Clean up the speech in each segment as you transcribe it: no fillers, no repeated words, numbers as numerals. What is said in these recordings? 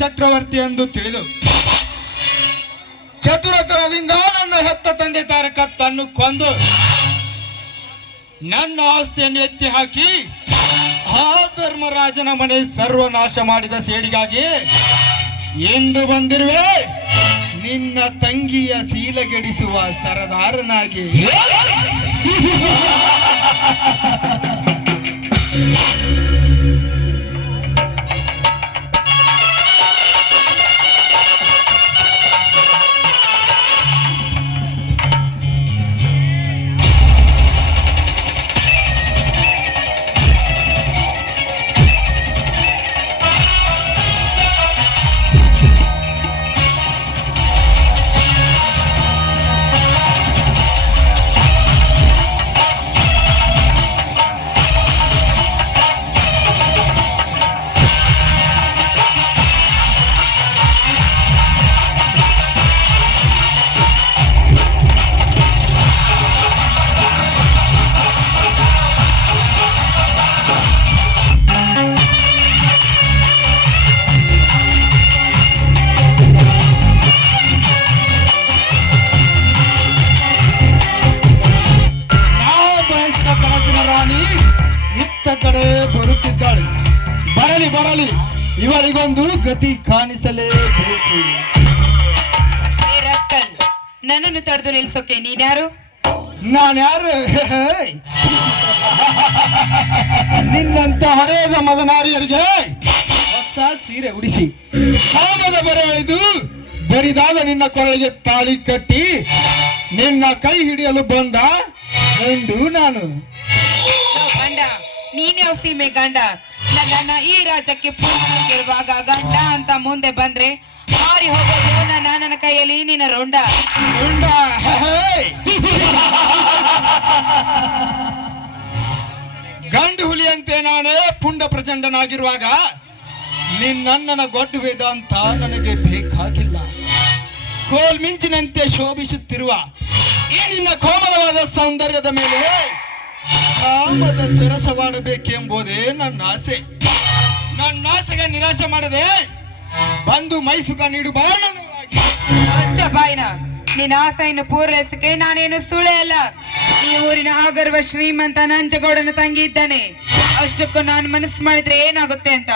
ಚಕ್ರವರ್ತಿ ಎಂದು ತಿಳಿದು ಚತುರತನದಿಂದ ನನ್ನ ಹೆತ್ತ ತಂದೆ ತಾರಕತ್ತನ್ನು ಕೊಂದು ನನ್ನ ಆಸ್ತಿಯನ್ನು ಎತ್ತಿ ಹಾಕಿ ಆ ಧರ್ಮರಾಜನ ಮನೆ ಸರ್ವನಾಶ ಮಾಡಿದ ಸೇಡಿಗಾಗಿ ಎಂದು ಬಂದಿರುವೆ ನಿನ್ನ ತಂಗಿಯ ಶೀಲಗೆಡಿಸುವ ಸರದಾರನಾಗಿ. ಬರಲಿ ಇವರಿಗೊಂದು ಗತಿ ಕಾಣಿಸಲೇಬೇಕು. ನನ್ನನ್ನು ತಡೆದು ನಿಲ್ಸೋಕೆ ನೀನ್ಯಾರು? ನಾನ್ಯಾರು? ನಿನ್ನಂತ ಹರೆಯದ ಮದನಾರಿಯರಿಗೆ ಹೊಸ ಸೀರೆ ಉಡಿಸಿ ಸಾಮದ ಬರೆ ಎಳೆದು ಬರಿದಾದ ನಿನ್ನ ಕೊರಳಿಗೆ ತಾಳಿ ಕಟ್ಟಿ ನಿನ್ನ ಕೈ ಹಿಡಿಯಲು ಬಂದ ಗಂಡು ನಾನು. ಗಂಡ ನೀನ್ಯಾವ ಸೀಮೆ ಗಂಡ? ನನ್ನ ಈ ರಾಜ್ಯಕ್ಕೆ ಪೂರ್ಣವಾಗಿರುವಾಗ ಗಂಡ ಅಂತ ಮುಂದೆ ಬಂದ್ರೆ ಹಾರಿ ಹೋಗೋದು ನನ್ನ ಕೈಯಲ್ಲಿ ನಿನ್ನ ರುಂಡ. ಗಂಡು ಹುಲಿಯಂತೆ ನಾನೇ ಪುಂಡ ಪ್ರಚಂಡನಾಗಿರುವಾಗ ನಿನ್ನಣ್ಣನ ಗೊಡ್ಡು ವೇದಾಂತ ನನಗೆ ಬೇಕಾಗಿಲ್ಲ. ಕೋಲ್ಮಿಂಚಿನಂತೆ ಶೋಭಿಸುತ್ತಿರುವ ಈ ನಿನ್ನ ಕೋಮಲವಾದ ಸೌಂದರ್ಯದ ಮೇಲೆ ಕಾಮದ ಸೆರಸವಾಡಬೇಕೆಂಬುದೇ ನನ್ನ ಆಸೆ. ನನ್ನ ಆಸೆಗೆ ನಿರಾಶೆ ಮಾಡದೆ ಬಂದು ಮೈಸುಖ ನೀಡು ಬಾ. ಬಾಯಿನ ನಿನ್ನ ಆಸೆಯನ್ನು ಪೂರೈಸಕ್ಕೆ ನಾನೇನು ಸುಳ್ಳೆ ಅಲ್ಲ. ಈ ಊರಿನ ಆಗರ್ವ ಶ್ರೀಮಂತ ನಂಜಗೌಡನ ತಂಗಿ ಇದ್ದಾನೆ. ಅಷ್ಟಕ್ಕೂ ನಾನು ಮನಸ್ಸು ಮಾಡಿದ್ರೆ ಏನಾಗುತ್ತೆ ಅಂತ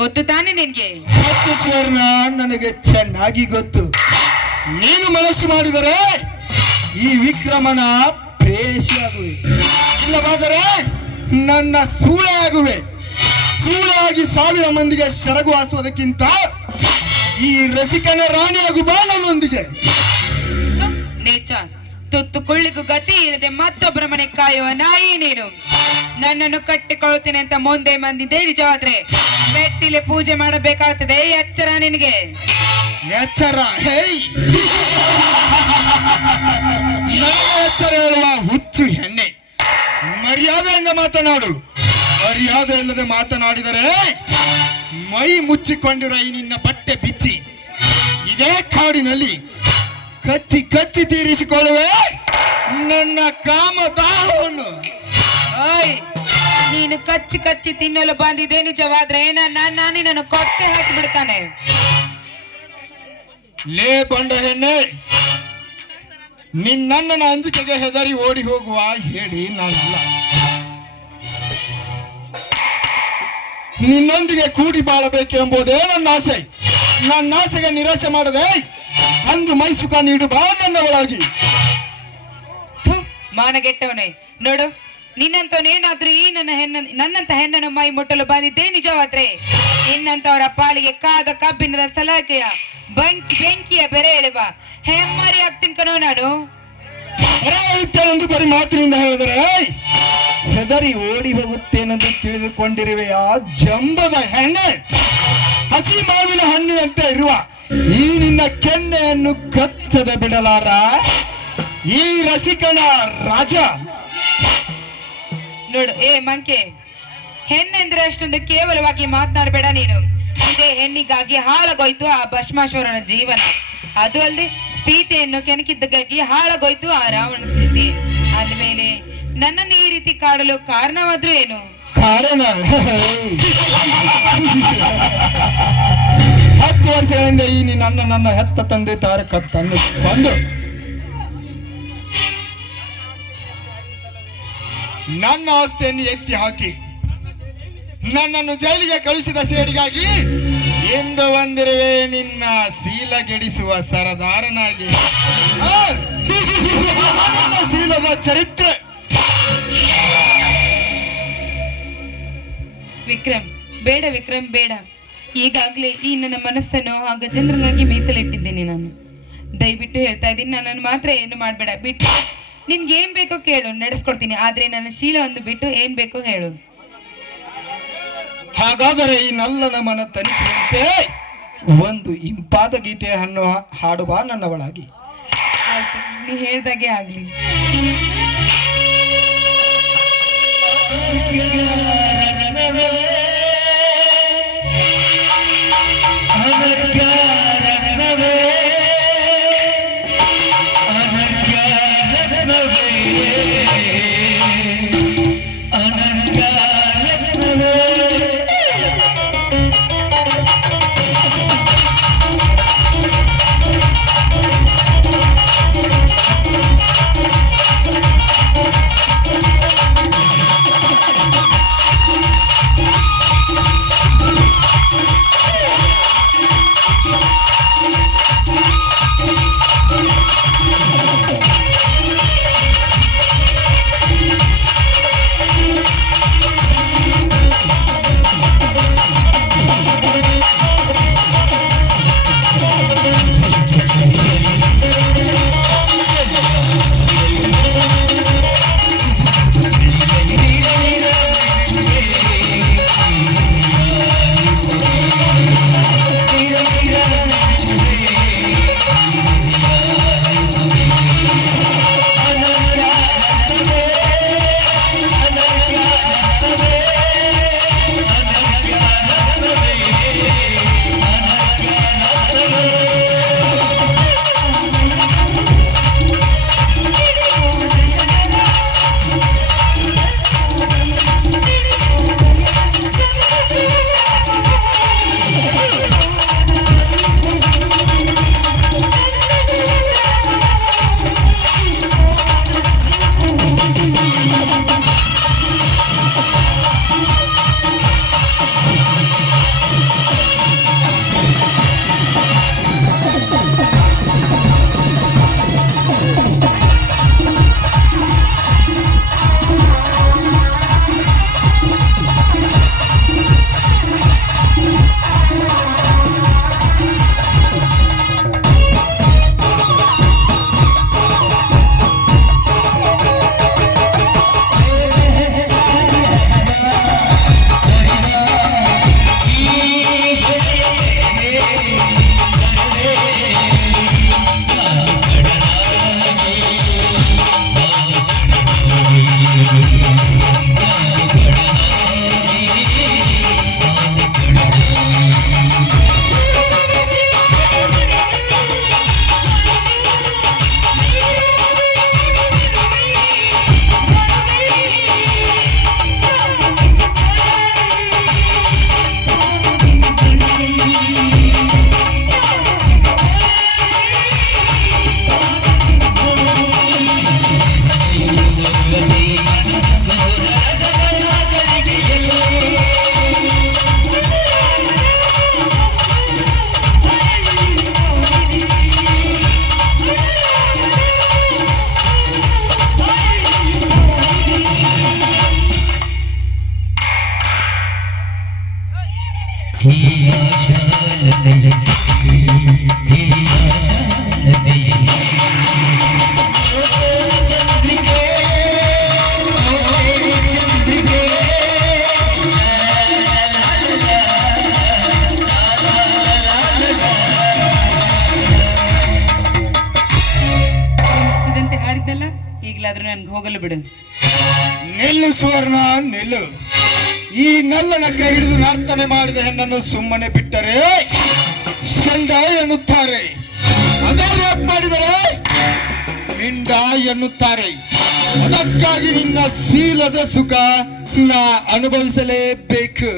ಗೊತ್ತು ತಾನೆ ನಿನ್ಗೆ? ಗೊತ್ತು ಸ್ವರ್ಣ, ನನಗೆ ಚೆನ್ನಾಗಿ ಗೊತ್ತು. ನೀನು ಮನಸ್ಸು ಮಾಡಿದರೆ ಈ ವಿಕ್ರಮನ ಪ್ರೇಷಿಯಾಗುವೆ, ಇಲ್ಲವಾದರೆ ನನ್ನ ಸೂಳೆ ಆಗುವೆ. ಸೂಳೆಯಾಗಿ 1000 ಮಂದಿಗೆ ಸೆರಗು ಹಾಸುವುದಕ್ಕಿಂತ ಈ ರಸಿಕನ ರಾಣಿಯಾಗು ಬಾ ನನ್ನೊಂದಿಗೆ. ನೇಚ ತುತ್ತು ಕೊಳ್ಳಿಗೂ ಗತಿ ಇಲ್ಲದೆ ಮತ್ತೊಬ್ಬರ ಮನೆ ಕಾಯುವ ನಾಯಿ ನೀನು. ನನ್ನನ್ನು ಕಟ್ಟಿಕೊಳ್ಳುತ್ತೇನೆ ಅಂತ ಮುಂದೆ ಬಂದಿದ್ದೆ ನಿಜವಾದ್ರೆ ಮೆಟ್ಟಿಲೆ ಪೂಜೆ ಮಾಡಬೇಕಾಗ್ತದೆ. ಎಚ್ಚರ ನಿನಗೆ, ಎಚ್ಚರ. ಎಚ್ಚರ ಹೇಳುವ ಹುಚ್ಚು ಹೆಣ್ಣೆ, ಮರ್ಯಾದೆಯಿಂದ ಮಾತನಾಡು. ಮರ್ಯಾದೆ ಇಲ್ಲದೆ ಮಾತನಾಡಿದರೆ ಮೈ ಮುಚ್ಚಿಕೊಂಡಿರೋ ಈ ನಿನ್ನ ಬಟ್ಟೆ ಬಿಚ್ಚಿ ಇದೇ ಕಾಡಿನಲ್ಲಿ ಕಚ್ಚಿ ಕಚ್ಚಿ ತೀರಿಸಿಕೊಳ್ಳುವೆ ನನ್ನ ಕಾಮದಾಹವನ್ನು. ನೀನು ಕಚ್ಚಿ ಕಚ್ಚಿ ತಿನ್ನಲು ಬಂದಿದೆ ನಿಜವಾದ್ರೆ ನಿನ್ನನ್ನು ಕೊಚ್ಚೆ ಹಾಕಿ ಬಿಡ್ತಾನೆ. ಲೇ ಬಂಡ ಹೆಣ್ಣೆ, ನಿನ್ನಣ್ಣನ ಅಂಜಿಕೆಗೆ ಹೆದರಿ ಓಡಿ ಹೋಗುವ ಹೇಳಿ ನಾನಲ್ಲ. ನಿನ್ನೊಂದಿಗೆ ಕೂಡಿ ಬಾಳಬೇಕೆಂಬುದೇ ನನ್ನ ಆಸೆ. ನನ್ನ ಆಸೆಗೆ ನಿರಾಶೆ ಮಾಡದೆ ಅಂದು ಮೈಸುಖ ನೀಡು ಬಾ ನನ್ನ ಒಳಗಿ. ಮಾನಗೆಟ್ಟವನೇ, ನೋಡು ನಿನ್ನಂತವನೇನಾದ್ರೂ ಈ ನನ್ನಂತ ಹೆಣ್ಣನ್ನು ಮೈ ಮುಟ್ಟಲು ಬಂದಿದ್ದೇ ನಿಜವಾದ್ರೆ ನಿನ್ನಂತವರ ಪಾಲಿಗೆ ಕಾದ ಕಬ್ಬಿಣದ ಸಲಾಕೆಯ ಬೆಂಕಿಯ ಬೆರೆ ಎಳೆವ ಹೆಮ್ಮರಿ ಆಗ್ತೀನಿ ಕಣೋ ನಾನು. ಎಂದು ಬರೀ ಮಾತಿನಿಂದ ಹೇಳಿದರೆ ಹೆದರಿ ಓಡಿ ಹೋಗುತ್ತೇನೆಂದು ತಿಳಿದುಕೊಂಡಿರುವೆ ಆ ಜಂಬದ ಹೆಣ್ಣೆ. ಹಸಿ ಮಾವಿನ ಹಣ್ಣಿನಂತೆ ಇರುವ ಈ ನಿನ್ನ ಕೆನ್ನೆಯನ್ನು ಕಚ್ಚದ ಬಿಡಲಾರ ಈ ರಸಿಕನ ರಾಜ. ನೋಡು ಮಂಕೆ, ಹೆಣ್ಣೆಂದ್ರೆ ಅಷ್ಟೊಂದು ಕೇವಲವಾಗಿ ಮಾತನಾಡಬೇಡ ನೀನು. ಇದೇ ಹೆಣ್ಣಿಗಾಗಿ ಹಾಳಾಗೋಯ್ತು ಆ ಭಸ್ಮಾಸುರನ ಜೀವನ. ಅದು ಅಲ್ಲದೆ ಸೀತೆಯನ್ನು ಕೆಣಕಿದ್ದಕ್ಕಾಗಿ ಹಾಳಾಗೋಯ್ತು ಆ ರಾವಣ ಸ್ಥಿತಿ. ಅಂದಮೇಲೆ ನನ್ನನ್ನು ಈ ರೀತಿ ಕಾಡಲು ಕಾರಣವಾದ್ರೂ ಏನು? ಕಾರಣ 10 ವರ್ಷಗಳಿಂದ ಈ ನನ್ನ ಹೆತ್ತ ತಂದೆ ತಾರಕ ತಂದು ಬಂದು ನನ್ನ ಆಸ್ತಿಯನ್ನು ಎತ್ತಿ ಹಾಕಿ ನನ್ನನ್ನು ಜೈಲಿಗೆ ಕಳಿಸಿದ ಸೇಡಿಗಾಗಿ ಎಂದು ಬಂದಿರುವೆ ನಿನ್ನ ಶೀಲಗೆಡಿಸುವ ಸರದಾರನಾಗಿ. ನನ್ನ ಶೀಲದ ಚರಿತ್ರೆ. ವಿಕ್ರಮ್, ಬೇಡ ವಿಕ್ರಮ್, ಬೇಡ. ಈಗಾಗಲೇ ಈ ನನ್ನ ಮನಸ್ಸನ್ನು ಆ ಗಜೇಂದ್ರನಿಗಾಗಿ ಮೀಸಲಿಟ್ಟಿದ್ದೇನೆ. ನಾನು ದಯವಿಟ್ಟು ಹೇಳ್ತಾ ಇದ್ದೀನಿ, ನನ್ನನ್ನು ಮಾತ್ರ ಏನು ಮಾಡಬೇಡ. ಬಿಟ್ಟು ನಿನ್ಗೆ ಏನ್ ಬೇಕೋ ಕೇಳು, ನಡೆಸ್ಕೊಡ್ತೀನಿ. ಆದ್ರೆ ನನ್ನ ಶೀಲ ಒಂದು ಬಿಟ್ಟು ಏನ್ ಬೇಕೋ ಹೇಳು. ಹಾಗಾದರೆ ಈ ನಲ್ಲನ ಮನ ತನಿಸುವಂತೆ ಒಂದು ಇಂಪಾದ ಗೀತೆಯನ್ನು ಹಾಡುವ ನನ್ನವಳಾಗಿ. ಆಯ್ತು, ನೀ ಹೇಳ್ದಾಗೆ ಆಗ್ಲಿ. ಈಗಲಾದ್ರೂ ನನ್ಗೆ ಹೋಗಲು ಬಿಡು. ನಿಲ್ಲು ಸುವರ್ಣ, ನಿಲ್ಲು. ಈ ನಲ್ಲನ ಕೈ ಹಿಡಿದು ನರ್ತನೆ ಮಾಡಿದ ಹೆಣ್ಣನ್ನು ಸುಮ್ಮನೆ ಬಿಟ್ಟರೆ ಸಂಡ ಎನ್ನುತ್ತಾರೆ, ಅದೇ ರೇಪ್ ಮಾಡಿದರೆ ಮಿಂಡ ಎನ್ನುತ್ತಾರೆ. ಅದಕ್ಕಾಗಿ ನಿನ್ನ ಶೀಲದ ಸುಖ ನಾ ಅನುಭವಿಸಲೇಬೇಕು.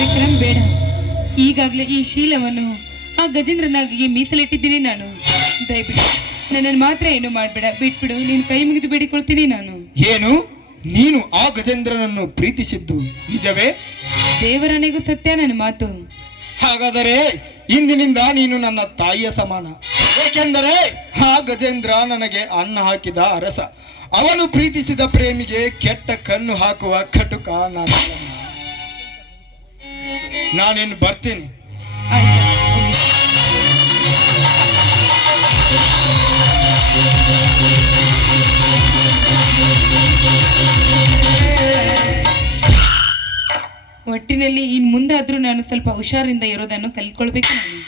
ವಿಕ್ರಮ್ ಬೇಡ, ಈಗಾಗಲೇ ಈ ಶೀಲವನ್ನು ಆ ಗಜೇಂದ್ರನಾಗಿ ಮೀಸಲಿಟ್ಟಿದ್ದೀನಿ ನಾನು. ದಯವಿಟ್ಟು ನನ್ನನ್ನು ಮಾತ್ರ ಏನು ಮಾಡಬೇಡ, ಬಿಟ್ಬಿಡು, ನೀನು ಕೈ ಮುಗಿದು ಬೇಡಿಕೊಳ್ತೀನಿ ನಾನು. ಏನು, ನೀನು ಆ ಗಜೇಂದ್ರನನ್ನು ಪ್ರೀತಿಸಿದ್ದು ನಿಜವೇ? ದೇವರನೆಗೂ ಸತ್ಯ ನನ್ನ ಮಾತು. ಹಾಗಾದರೆ ಇಂದಿನಿಂದ ನೀನು ನನ್ನ ತಾಯಿಯ ಸಮಾನ. ಏಕೆಂದರೆ ಆ ಗಜೇಂದ್ರ ನನಗೆ ಅನ್ನ ಹಾಕಿದ ಅರಸ. ಅವನು ಪ್ರೀತಿಸಿದ ಪ್ರೇಮಿಗೆ ಕೆಟ್ಟ ಕಣ್ಣು ಹಾಕುವ ಕಟುಕ ನಾನೇನು ಬರ್ತೀನಿ. ಆಯ್ತು. ಒಟ್ಟಿನಲ್ಲಿ ಇನ್ ಮುಂದಾದ್ರೂ ನಾನು ಸ್ವಲ್ಪ ಹುಷಾರಿಂದ ಇರೋದನ್ನು ಕಲ್ತ್ಕೊಳ್ಬೇಕು ನಾನು.